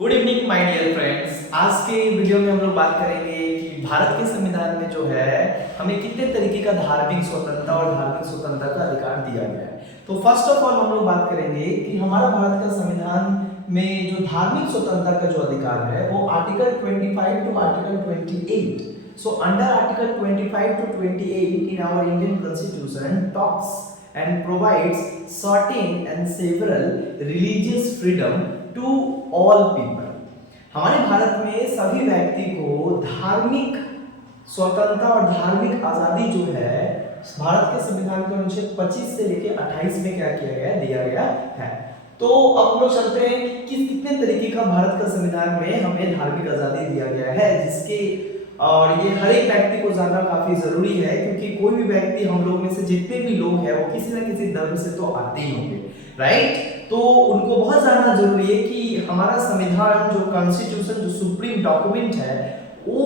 Good evening my dear friends. आज के video में हम लोग बात करेंगे कि भारत के संविधान में जो है हमें कितने तरीके का धार्मिक स्वतंत्रता और धार्मिक स्वतंत्रता का अधिकार दिया गया है। तो फर्स्ट ऑफ ऑल हम लोग बात करेंगे कि हमारा भारत का संविधान में जो धार्मिक स्वतंत्रता का जो अधिकार है वो article 25 to article 28। So under Article 25 to 28 in our Indian Constitution talks and provides certain and several religious freedom to all people। हमारे भारत में सभी व्यक्ति को धार्मिक स्वतंत्रता और धार्मिक आजादी जो है भारत के संविधान के अनुच्छेद 25 से लेकर 28 में क्या किया गया दिया गया है। तो अब हम लोग चलते हैं कि कितने तरीके का भारत का संविधान में हमें धार्मिक आजादी दिया गया है, जिसके और ये हर एक व्यक्ति को जानना काफी जरूरी है, क्योंकि कोई भी व्यक्ति हम लोग में से जितने भी लोग हैं वो किसी न किसी धर्म से तो आते ही होंगे, राइट। तो उनको बहुत जानना जरूरी है कि हमारा संविधान जो कॉन्स्टिट्यूशन जो सुप्रीम डॉक्यूमेंट है वो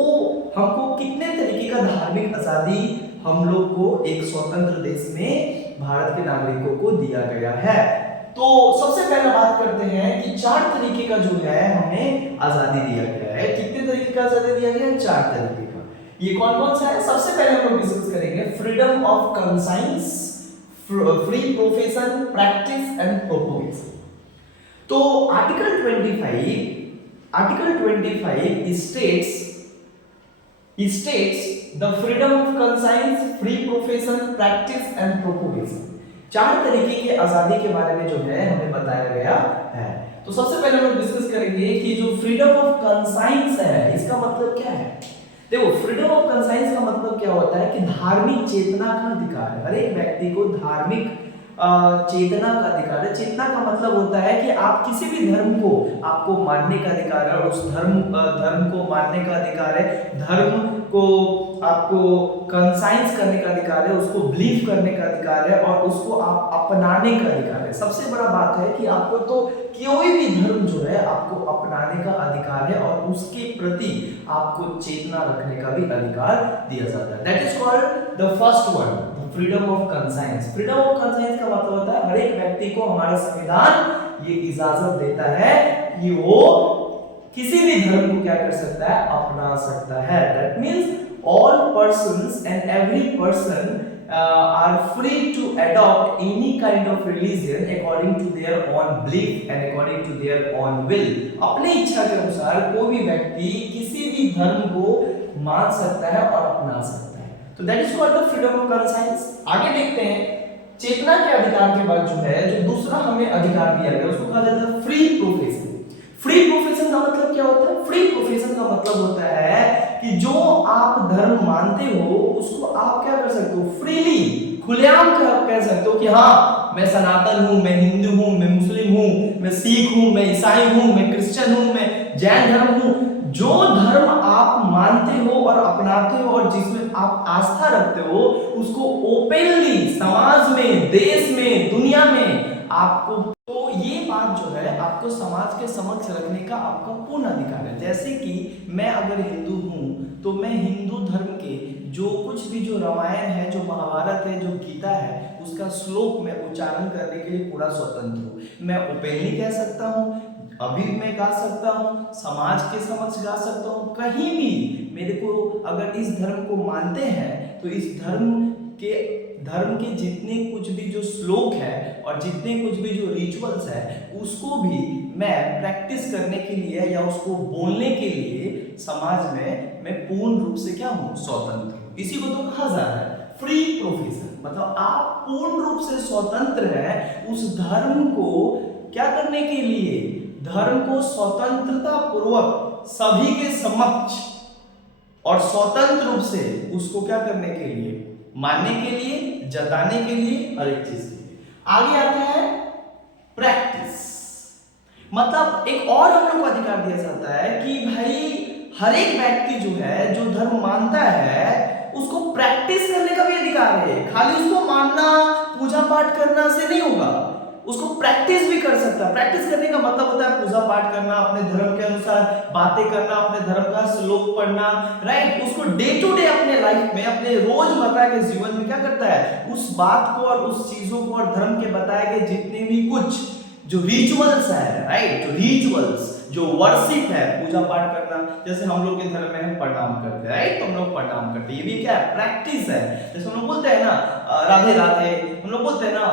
हमको कितने तरीके का धार्मिक आजादी हम लोग को एक स्वतंत्र देश में भारत के नागरिकों को दिया गया है। तो सबसे पहले बात करते हैं कि 4 तरीके का जो है हमें आजादी दिया गया है। कितने तरीके का आजादी दिया गया है? 4 तरीके का। ये कौन कौन सा है? सबसे पहले हम लोग डिस्कस करेंगे freedom of conscience, free profession, practice and propagation. तो article 25 states the freedom of conscience, free profession, practice and propagation। 4 तरीके की आजादी के बारे में जो है हमें बताया गया है। तो सबसे पहले हम लोग डिस्कस करेंगे कि जो फ्रीडम ऑफ कंसाइंस है इसका मतलब क्या है। देखो, फ्रीडम ऑफ कंसाइंस का मतलब क्या होता है कि धार्मिक चेतना का अधिकार है। हर एक व्यक्ति को धार्मिक चेतना का अधिकार है। चेतना का मतलब होता है कि आप किसी भी धर्म को आपको मानने का अधिकार है, और उस धर्म को मानने का अधिकार है, धर्म को आपको कंसाइंस करने का अधिकार है, उसको बिलीव करने का अधिकार है और उसको आप अपनाने का अधिकार है। सबसे बड़ा बात है कि आपको तो कोई भी धर्म जो है आपको अपनाने का अधिकार है और उसके प्रति आपको चेतना रखने का भी अधिकार दिया जाता है। That is called the first one, freedom of conscience. Freedom of conscience का मतलब होता है हर एक व्यक्ति को हमारा संविधान ये इजाजत देता है कि वो किसी भी धर्म को क्या कर सकता है, अपना सकता है। That means all persons and every person are free to adopt any kind of religion according to their own belief and according to their own will। अपने इच्छा के अनुसार कोई भी व्यक्ति किसी भी धर्म को मान सकता है और अपना सकता है। तो that is called the freedom of conscience. आगे देखते हैं चेतना के अधिकार के बाद जो है जो दूसरा हमें अधिकार दिया गया उसको कहा जाता है फ्री प्रोफेशन। फ्री प्रोफेशन का मतलब क्या होता है? फ्री प्रोफेशन का मतलब होता है कि जो आप धर्म मानते हो उसको आप क्या कर सकते हो, फ्रीली खुलेआम कह सकते हो कि हाँ मैं सनातन हूँ, मैं हिंदू हूँ, मैं मुस्लिम हूँ, मैं सिख हूँ, मैं ईसाई हूँ, मैं क्रिश्चियन हूँ, मैं जैन धर्म हूँ। जो धर्म आप मानते हो और अपनाते हो और जिसमें आप आस्था रखते हो उसको ओपनली समाज में, देश में, दुनिया में आपको, तो ये बात जो है आपको समाज के समक्ष रखने का आपका पूर्ण अधिकार है। जैसे कि मैं अगर हिंदू हूँ तो मैं हिंदू धर्म के जो कुछ भी जो रामायण है, जो महाभारत है, जो गीता है, उसका श्लोक में उच्चारण करने के लिए पूरा स्वतंत्र हूँ। मैं ओपनली कह सकता हूँ, अभी मैं गा सकता हूँ, समाज के समक्ष गा सकता हूँ, कहीं भी मेरे को अगर इस धर्म को मानते हैं तो इस धर्म के जितने कुछ भी जो श्लोक है और जितने कुछ भी जो रिचुअल्स है उसको भी मैं प्रैक्टिस करने के लिए या उसको बोलने के लिए समाज में मैं पूर्ण रूप से क्या हूँ, स्वतंत्र हूँ। इसी को तो कहा जा रहा है फ्री प्रोफेशन, मतलब आप पूर्ण रूप से स्वतंत्र हैं उस धर्म को क्या करने के लिए, धर्म को स्वतंत्रता पूर्वक सभी के समक्ष और स्वतंत्र रूप से उसको क्या करने के लिए, मानने के लिए, जताने के लिए, हर एक चीज के लिए। आगे आता है प्रैक्टिस, मतलब एक और हम लोग को अधिकार दिया जाता है कि भाई हर एक व्यक्ति जो है जो धर्म मानता है उसको प्रैक्टिस करने का भी अधिकार है। खाली उसको मानना, पूजा पाठ करना से नहीं होगा, उसको प्रैक्टिस भी कर सकता है। प्रैक्टिस करने का मतलब होता है पूजा पाठ करना, अपने धर्म के अनुसार बातें करना, अपने धर्म का श्लोक पढ़ना, राइट। उसको डे टू डे अपने लाइफ में, अपने रोजमर्रा के जीवन में क्या करता है, उस बात को और उस चीजों को और धर्म के बताए गए जितने भी कुछ जो रिचुअल्स है, राइट, जो रिचुअल्स जो वर्शिप है, पूजा पाठ करना, जैसे हम लोग के धर्म में हम प्रणाम करते हैं, राइट, तो हम लोग प्रणाम करते हैं, ये भी क्या है, प्रैक्टिस है। जैसे हम लोग बोलते हैं ना राधे राधे, हम लोग बोलते हैं ना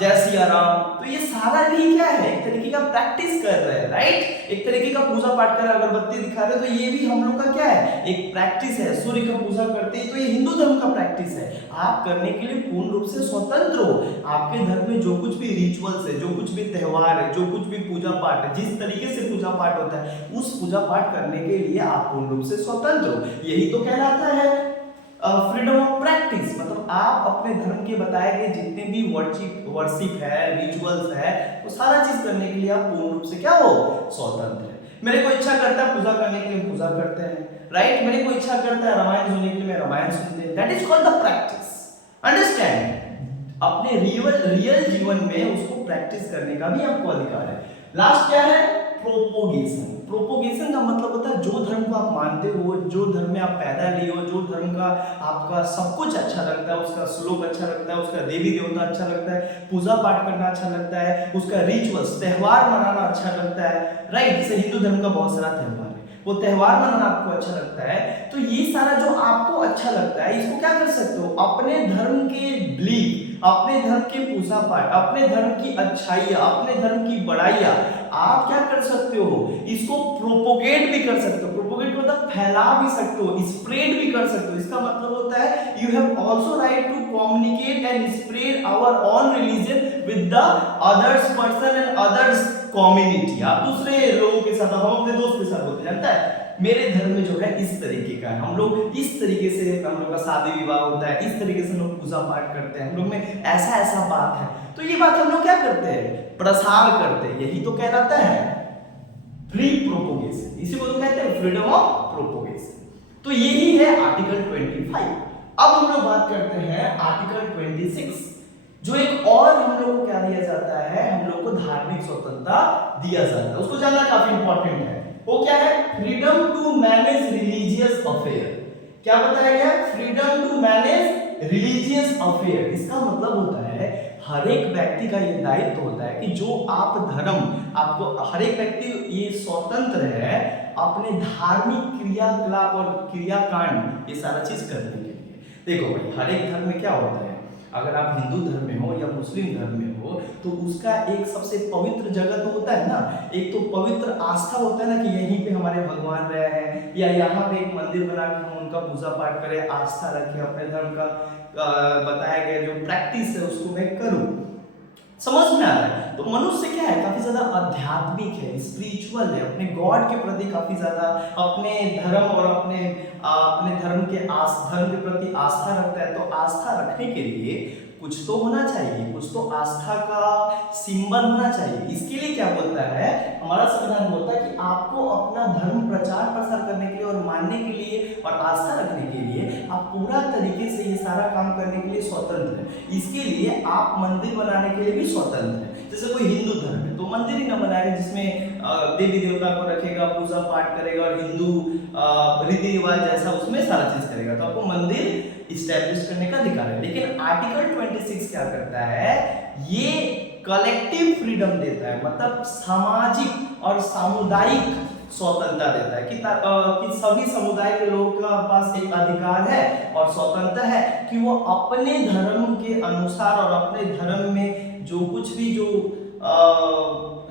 जय सिया राम, तो ये सारा भी क्या है, एक तरीके का प्रैक्टिस कर रहे हैं, राइट, एक तरीके का पूजा पाठ कर अगरबत्ती दिखा रहे हैं, तो ये भी हम लोग का क्या है, एक प्रैक्टिस है। सूर्य का पूजा करते हैं तो ये हिंदू धर्म का प्रैक्टिस है। आप करने के लिए पूर्ण रूप से स्वतंत्र हो। आपके धर्म में जो कुछ भी रिचुअल्स है, जो कुछ भी त्योहार है, जो कुछ भी पूजा पाठ है, जिस तरीके से पूजा पाठ होता है, उस पूजा पाठ करने के लिए आप पूर्ण रूप से स्वतंत्र हो। यही तो कहलाता है फ्रीडम ऑफ प्रैक्टिस। मतलब आप अपने धर्म के बताए गए जितने भी वर्शिप है, रिचुअल्स है, वो सारा चीज करने के लिए आप पूर्ण रूप से क्या हो, स्वतंत्र है। मेरे को इच्छा करता है पूजा करने के लिए पूजा करते हैं, राइट, मेरे को इच्छा करता है रामायण सुनने के लिए मैं रामायण सुनते हैं, that is called the practice. Understand, अपने रियल जीवन में उसको प्रैक्टिस करने का भी आपको अधिकार है। लास्ट क्या है, प्रोपोगेशन। प्रोपोगेशन का मतलब होता है जो धर्म को आप मानते हो, जो धर्म में आप पैदा लिए हो, जो धर्म का आपका सब कुछ अच्छा लगता है, उसका श्लोक अच्छा लगता है, उसका देवी देवता अच्छा लगता है, पूजा पाठ करना अच्छा लगता है, उसका रिचुअल्स त्योहार मनाना अच्छा लगता है, राइट। जैसे हिंदू धर्म का बहुत सारा त्योहार है, वो त्योहार मनाना आपको अच्छा लगता है, तो ये सारा जो आपको अच्छा लगता है, इसको क्या कर सकते हो, अपने धर्म के बिलीफ, अपने धर्म के पूजा पाठ, अपने धर्म की अच्छाइयाँ, अपने धर्म की बड़ाइयाँ आप क्या कर सकते हो, इसको प्रोपोगेट भी कर सकते हो। प्रोपोगेट मतलब फैला भी सकते हो, स्प्रेड भी कर सकते हो। इसका मतलब होता है you have also right to communicate and spread our own religion with the others person and others community. आप दूसरे लोगों के साथ, हम अपने दोस्त के साथ बोलते, जानता है मेरे धर्म में जो है इस तरीके का है, हम लोग इस तरीके से, हम लोग का शादी विवाह होता है, इस तरीके से हम लोग पूजा पाठ करते हैं, हम लोग में ऐसा ऐसा बात है, तो ये बात हम लोग क्या करते हैं, प्रसार करते हैं। यही तो कहलाता है फ्री प्रोपोगेशन, इसी को तो कहते हैं फ्रीडम ऑफ प्रोपोगेशन। तो यही है आर्टिकल 25। अब हम लोग बात करते हैं आर्टिकल 26, जो एक और हम लोग को क्या दिया जाता है, हम लोग को धार्मिक स्वतंत्रता दिया जाता है, उसको जानना काफी इंपॉर्टेंट है। वो क्या है, freedom to manage religious affair. क्या बताया गया, freedom to manage religious affair. इसका मतलब होता है हर एक व्यक्ति का ये दायित्व होता है कि जो आप धर्म, आपको हर एक व्यक्ति ये स्वतंत्र है अपने धार्मिक क्रियाकलाप और क्रियाकांड ये सारा चीज करने के लिए। देखो भाई, हर एक धर्म में क्या होता है, अगर आप हिंदू धर्म में हो या मुस्लिम धर्म में हो, तो उसका एक सबसे पवित्र जगह तो होता है ना, एक तो पवित्र आस्था होता है ना कि यहीं पे हमारे भगवान रहे हैं, या यहाँ पे एक मंदिर बना के हम उनका पूजा पाठ करें, आस्था रखें, अपने धर्म का बताया गया जो प्रैक्टिस है उसको मैं करूं। समझ में आ रहा है? तो मनुष्य क्या है, काफी ज्यादा आध्यात्मिक है, स्पिरिचुअल है, अपने गॉड के प्रति काफी ज्यादा, अपने धर्म और अपने धर्म के प्रति आस्था रखता है। तो आस्था रखने के लिए कुछ तो होना चाहिए, कुछ तो आस्था का सिंबल होना चाहिए। इसके लिए क्या बोलता है हमारा संविधान, बोलता है कि आपको अपना धर्म प्रचार प्रसार करने के लिए और मानने के लिए और आस्था रखने के लिए आप पूरा तरीके से ये सारा काम करने के लिए स्वतंत्र है। इसके लिए आप मंदिर बनाने के लिए भी स्वतंत्र है। जैसे कोई हिंदू धर्म है तो मंदिर ही ना बनाएगा जिसमें देवी देवता को रखेगा, पूजा पाठ करेगा और हिंदू रीति रिवाज जैसा उसमें सारा चीज करेगा, तो आपको मंदिर इस्टेब्लिश करने का अधिकार है। लेकिन आर्टिकल 26 क्या करता है, ये कलेक्टिव फ्रीडम देता है, मतलब सामाजिक और सामुदायिक स्वतंत्रता देता है कि सभी समुदाय के लोगों के पास एक अधिकार है और स्वतंत्रता है कि वो अपने धर्म के अनुसार और अपने धर्म में जो कुछ भी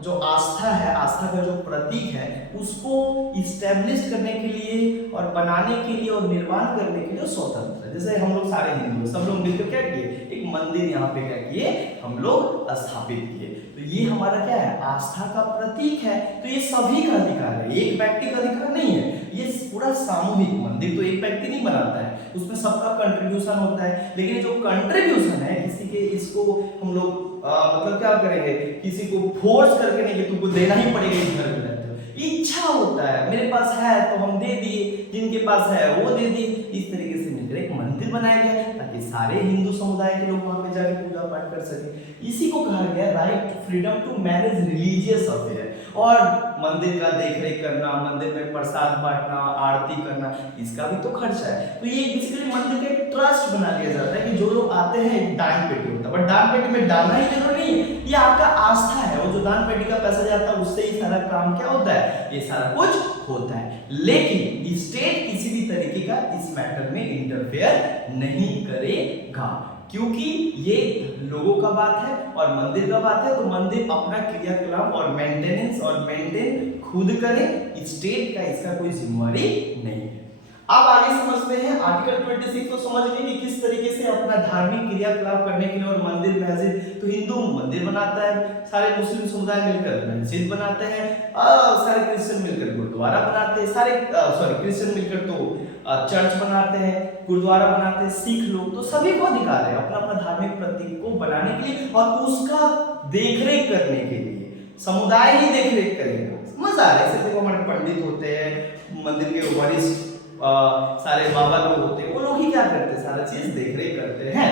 जो आस्था है, आस्था का जो प्रतीक है, उसको इस्टेब्लिश करने के लिए और बनाने के लिए और निर्माण करने के लिए स्वतंत्र है। जैसे हम लोग सारे हिंदू सब लोग मिलकर क्या किए, एक मंदिर यहाँ पे क्या किए, हम लोग स्थापित किए। तो ये हमारा क्या है, आस्था का प्रतीक है। तो ये सभी का अधिकार है, एक व्यक्ति का अधिकार नहीं है, ये पूरा सामूहिक। मंदिर तो एक व्यक्ति नहीं बनाता है, उसमें सबका कंट्रीब्यूशन होता है। लेकिन जो कंट्रीब्यूशन है किसी के, इसको हम लोग मतलब क्या करेंगे, किसी को फोर्स करके नहीं कि तुमको देना ही पड़ेगा इस घर में रहते हो, इच्छा होता है, मेरे पास है तो हम दे दिए, जिनके पास है वो दे दिए। इस तरीके से मिलकर एक मंदिर बनाया गया ताकि सारे हिंदू समुदाय के लोग वहां पे जाके पूजा पाठ कर सके। इसी को कहा गया right to freedom to manage religious affair. और मंदिर का देखरेख करना, मंदिर में प्रसाद बांटना, आरती करना, इसका भी तो खर्चा है। तो ये बेसिकली मंदिर का एक ट्रस्ट बना दिया जाता है कि जो लोग आते हैं, एक दान पेटी होता है, बट दान पेटी में डालना ही जरूरी नहीं है, ये आपका आस्था है। वो जो दान पेटी का पैसा जाता है उससे ही सारा काम क्या होता है, ये सारा कुछ होता है। लेकिन स्टेट किसी भी तरीके का इस मैटर में इंटरफेयर नहीं करेगा, क्योंकि ये लोगों का बात है और मंदिर का बात है, तो मंदिर अपना क्रियाकलाप और मेंटेनेंस और मेंटेन खुद करे, स्टेट का इसका कोई जिम्मेवारी नहीं है। अब आगे समझते हैं आर्टिकल 26 को समझ गए कि किस तरीके से अपना धार्मिक क्रियाकलाप करने के लिए, और मंदिर मस्जिद तो हिंदू मंदिर बनाता है, सारे मुस्लिम समुदाय मिलकर मस्जिद बनाते हैं, सारे क्रिश्चियन मिलकर गुरुद्वारा बनाते हैं, सारे क्रिश्चियन मिलकर तो चर्च बनाते हैं, गुरुद्वारा बनाते हैं, सिख लोग, तो सभी को अधिकार है अपना अपना धार्मिक प्रतीक को बनाने के लिए और उसका देखरेख करने के लिए। समुदाय ही देखरेख करेगा। समझ आ रहा है? जैसे देखो हमारे पंडित होते हैं, मंदिर के वरिष्ठ सारे बाबा लोग होते हैं, वो लोग ही क्या करते हैं, सारा चीज देखरेख करते हैं।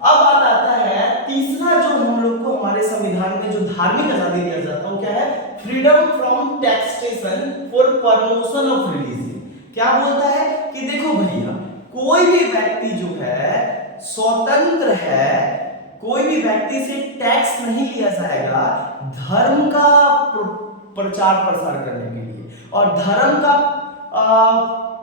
अब बात आता है तीसरा, जो हम लोग को हमारे संविधान में जो धार्मिक आजादी दिया जाता है वो क्या है, freedom from taxation for promotion of religion. क्या बोलता है कि देखो भैया, कोई भी व्यक्ति जो है स्वतंत्र है, कोई भी व्यक्ति से टैक्स नहीं लिया जाएगा धर्म का प्रचार प्रसार करने के लिए और धर्म का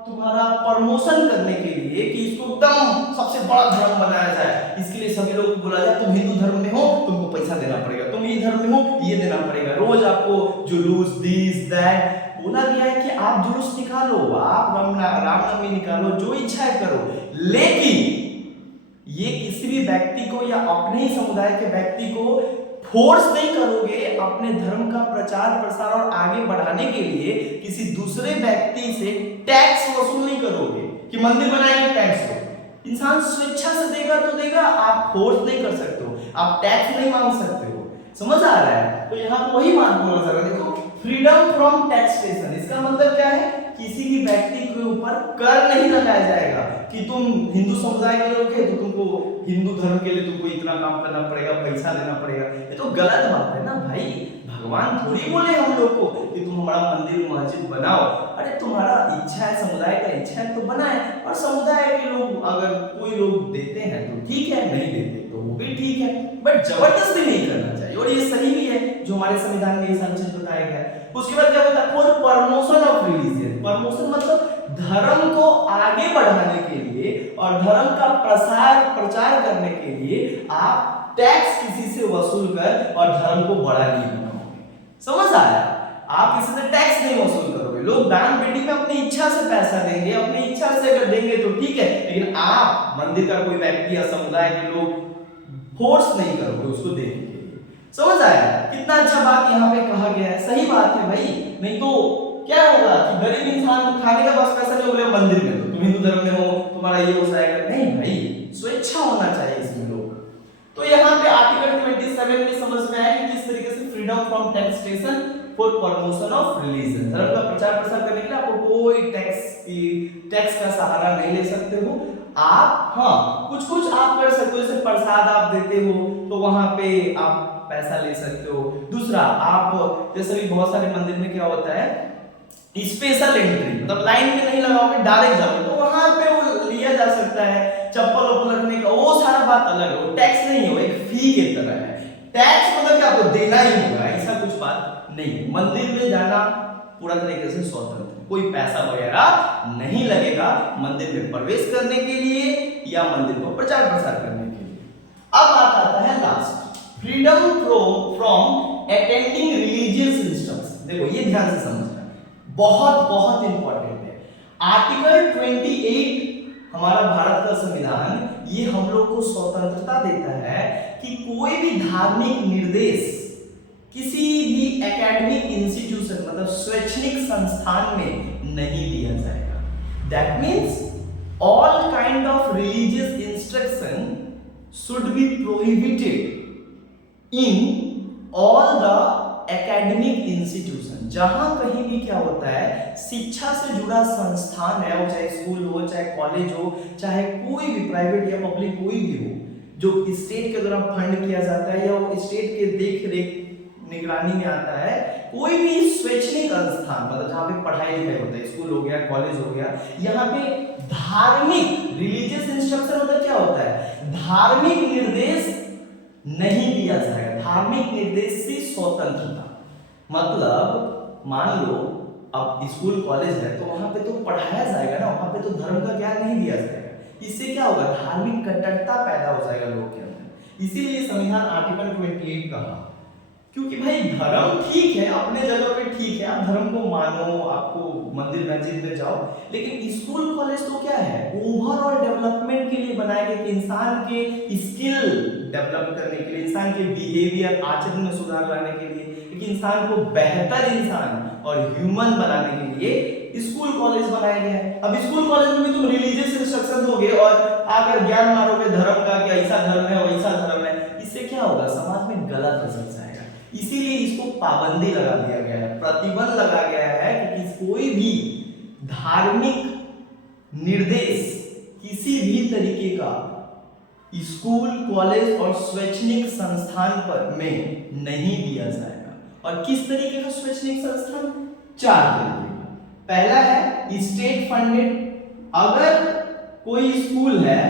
तुम्हारा प्रमोशन करने के लिए, कि इसको एकदम सबसे बड़ा धर्म बनाया जाए। इसके लिए सभी लोग को बोला जाए तुम हिंदू धर्म में हो, तुमको पैसा देना पड़ेगा, तुम ये धर्म में हो, ये देना पड़ेगा, रोज आपको जुलूस दिस दैट। बोला गया है कि आप जुलूस निकालो, आप रामनवमी निकालो, जो इच्छा है करो, लेकिन ये किसी भी व्यक्ति को या अपने ही समुदाय के व्यक्ति को फोर्स नहीं करोगे अपने धर्म का प्रचार प्रसार और आगे बढ़ाने के लिए। किसी दूसरे व्यक्ति से टैक्स वसूल नहीं करोगे कि मंदिर बनाएंगे टैक्स दो। इंसान स्वेच्छा से देगा तो देगा, आप फोर्स नहीं कर सकते हो, आप टैक्स नहीं मांग सकते हो। समझ आ रहा है? तो यहाँ पर वही बात बोला जा रहा है, देखो फ्रीडम फ्रॉम टैक्सेशन, इसका मतलब क्या है, किसी भी व्यक्ति के ऊपर कर नहीं लगाया जाएगा कि तुम हिंदू समुदाय के लोग हैं तो तुमको हिंदू धर्म के लिए तुमको इतना काम करना पड़ेगा, पैसा देना पड़ेगा। ये तो गलत बात है ना भाई। भगवान थोड़ी बोले हम लोग को कि तुम हमारा मंदिर मस्जिद बनाओ। अरे तुम्हारा इच्छा है, समुदाय का इच्छा है तो बनाए, और समुदाय के लोग अगर कोई लोग देते हैं तो ठीक है, नहीं देते तो वो भी ठीक है, बट जबरदस्ती नहीं करना चाहिए। और ये सही भी है जो हमारे संविधान में ये सारी चीज बताया गया है। उसके बाद क्या होता है, for promotion of religion. Promotion मतलब धर्म को आगे बढ़ाने के लिए और धर्म का प्रचार करने के लिए आप टैक्स किसी से वसूल कर और धर्म को बड़ा नहीं बनाओगे। समझ आया? आप किसी से टैक्स नहीं वसूल करोगे। लोग दान पेटी में अपनी इच्छा से पैसा देंगे, अपनी इच्छा से अगर देंगे तो ठीक है, लेकिन आप मंदिर का कोई व्यक्ति या समुदाय के लोग फोर्स नहीं करोगे उसको देने के लिए। समझ आया? कितना अच्छा बात यहाँ पे कहा गया है। सही बात है भाई, नहीं तो क्या होगा कि गरीब इंसान खाने का बस पैसा नहीं, बोले मंदिर में तो तुम हिंदू धर्म में हो, तुम्हारा ये हो जाएगा। नहीं भाई, स्वेच्छा होना चाहिए इसमें लोग। तो यहाँ पे आर्टिकल 27 में समझ में आया कि किस तरीके से freedom from taxation for promotion of religion, धर्म का प्रचार प्रसार करने के लिए आपको कोई टैक्स का सहारा नहीं ले सकते हो। आप हाँ कुछ आप कर सकते हो, जैसे प्रसाद आप देते हो तो वहां पे आप पैसा ले सकते हो। दूसरा, आप जैसे भी बहुत सारे मंदिर में क्या होता है, स्पेशल एंट्री, मतलब लाइन में नहीं लगाओगे, डायरेक्ट जाओगे तो वहां पे वो लिया जा सकता है। चप्पल ओपल रखने का वो सारा बात अलग है, वो टैक्स नहीं है, वो एक फी की तरह है। टैक्स मतलब क्या, आपको देना ही होगा, ऐसा कुछ बात नहीं। मंदिर में जाना पूरा तरीके से स्वतंत्र, कोई पैसा वगैरह नहीं लगेगा मंदिर में प्रवेश करने के लिए या मंदिर को प्रचार प्रसार करने के लिए। अब बात आता है last, freedom from attending religious instruction. देखो ये ध्यान से समझना, बहुत बहुत इंपॉर्टेंट है। आर्टिकल 28 हमारा भारत का संविधान, ये हम लोग को स्वतंत्रता देता है कि कोई भी धार्मिक निर्देश किसी भी एकेडमिक इंस्टीट्यूशन मतलब शैक्षणिक संस्थान में नहीं दिया जाएगा। That means all kind of religious instruction should be prohibited in all the academic institution. जहां कहीं भी क्या होता है, शिक्षा से जुड़ा संस्थान है, वो चाहे स्कूल हो, चाहे कॉलेज हो, चाहे कोई भी प्राइवेट या पब्लिक कोई भी हो, जो स्टेट के द्वारा फंड किया जाता है या वो स्टेट के देख रेख निगरानी में आता है, कोई भी शैक्षणिक संस्थान मतलब जहां पे पढ़ाई लिखाई होता है, स्कूल हो गया, कॉलेज हो गया, यहाँ पे धार्मिक रिलीजियस इंस्ट्रक्शन मतलब क्या होता है, धार्मिक निर्देश नहीं दिया जाएगा। धार्मिक निर्देश से स्वतंत्रता मतलब मान लो अब स्कूल कॉलेज है तो वहां पे तो पढ़ाया जाएगा ना, वहां पे तो धर्म का ज्ञान नहीं दिया जाएगा। इससे क्या होगा, धार्मिक कट्टरता पैदा हो जाएगा लोगों के अंदर। इसीलिए संविधान आर्टिकल 28 कहा, क्योंकि भाई धर्म ठीक है अपने जगह पे ठीक है, आप धर्म को मानो, आपको मंदिर मस्जिद में जाओ, लेकिन स्कूल कॉलेज तो क्या है, ओवरऑल डेवलपमेंट के लिए बनाए गए कि इंसान के स्किल डेवलप करने के लिए, इंसान के बिहेवियर आचरण में सुधार लाने के लिए, कि इंसान को बेहतर इंसान और ह्यूमन बनाने के लिए स्कूल कॉलेज बनाया गया है। अब स्कूल कॉलेज में भी तुम रिलीजियस इंस्ट्रक्शन दोगे और आकर ज्ञान मारोगे धर्म का कि ऐसा धर्म है वैसा धर्म है, इससे क्या होगा, समाज में गलत असर जाएगा। इसीलिए इसको पाबंदी लगा दिया गया है, प्रतिबंध लगा गया है कि कोई भी धार्मिक निर्देश किसी भी तरीके का स्कूल कॉलेज और शैक्षणिक संस्थान पर में नहीं दिया जाएगा। और किस तरीके का शैक्षणिक संस्थान, 4 तरीके का। पहला है स्टेट फंडेड, अगर कोई स्कूल है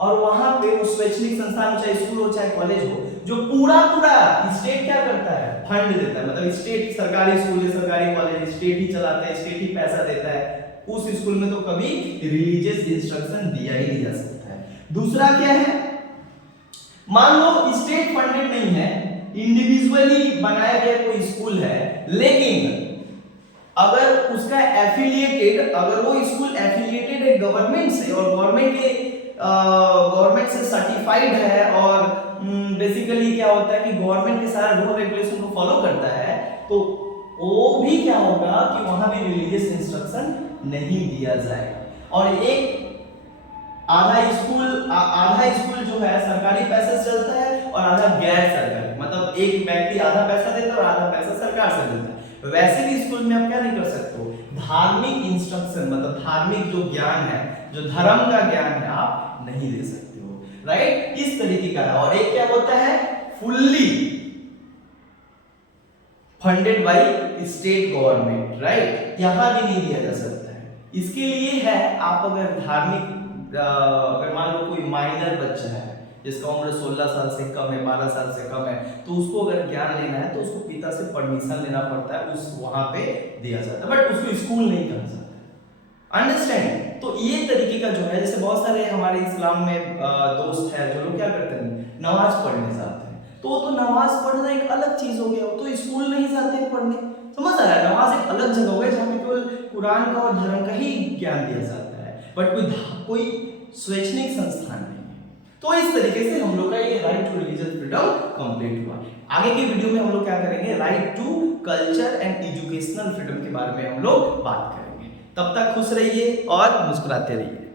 और वहां पे वो शैक्षणिक संस्थान चाहे स्कूल हो चाहे कॉलेज हो, जो पूरा स्टेट क्या करता है, फंड देता है, मतलब स्टेट सरकारी स्कूल सरकारी कॉलेज स्टेट ही चलाता है, स्टेट ही पैसा देता है, उस स्कूल में तो कभी रिलीजियस इंस्ट्रक्शन दिया ही नहीं जा सकता है। दूसरा क्या है, मान लो स्टेट फंडेड नहीं है, इंडिविजुअली बनाया गया कोई स्कूल है, लेकिन अगर उसका एफिलिएटेड, अगर वो स्कूल एफिलिएटेड है गवर्नमेंट से और गवर्नमेंट से सर्टिफाइड है और बेसिकली क्या होता है कि गवर्नमेंट के सारे रूल रेगुलेशन को फॉलो करता है, तो वो भी क्या होगा कि वहां भी रिलीजियस इंस्ट्रक्शन नहीं दिया जाएगा। और एक आधा स्कूल जो है सरकारी पैसे से चलता है और आधा गैर सरकारी, मतलब एक व्यक्ति आधा पैसा देता है और आधा पैसा सरकार से देता है। वैसे भी स्कूल में आप क्या नहीं कर सकते हो, धार्मिक इंस्ट्रक्शन मतलब धार्मिक जो ज्ञान है, जो धर्म का ज्ञान है, आप नहीं दे सकते हो, राइट। इस तरीके का है। और एक क्या होता है, fully funded by state government, right, यहां भी नहीं दिया जा सकता है। इसके लिए है, आप अगर धार्मिक अगर मान लो कोई माइनर बच्चा है जिसका उम्र 16 साल से कम है, 12 साल से कम है, तो उसको अगर ज्ञान लेना है तो उसको पिता से परमिशन लेना पड़ता है, उस वहां पे दिया जाता है, बट उसको स्कूल नहीं कहा जाता। अंडरस्टैंड। तो ये तरीके का जो है, जैसे बहुत सारे हमारे इस्लाम में दोस्त है जो लोग क्या करते हैं, नमाज पढ़ने जाते हैं, तो नमाज पढ़ना एक अलग चीज हो गया, तो स्कूल नहीं जाते पढ़ने, समझ आ रहा है। नमाज एक अलग जगह हो गई जहाँ पे केवल कुरान का और धर्म का ही ज्ञान दिया जाता है, बट कोई शैक्षणिक संस्थान नहीं है। तो इस तरीके से हम लोग का ये right to religious freedom complete हुआ। आगे के वीडियो में हम लोग क्या करेंगे, right to culture and educational freedom के बारे में हम लोग बात करेंगे। तब तक खुश रहिए और मुस्कुराते रहिए।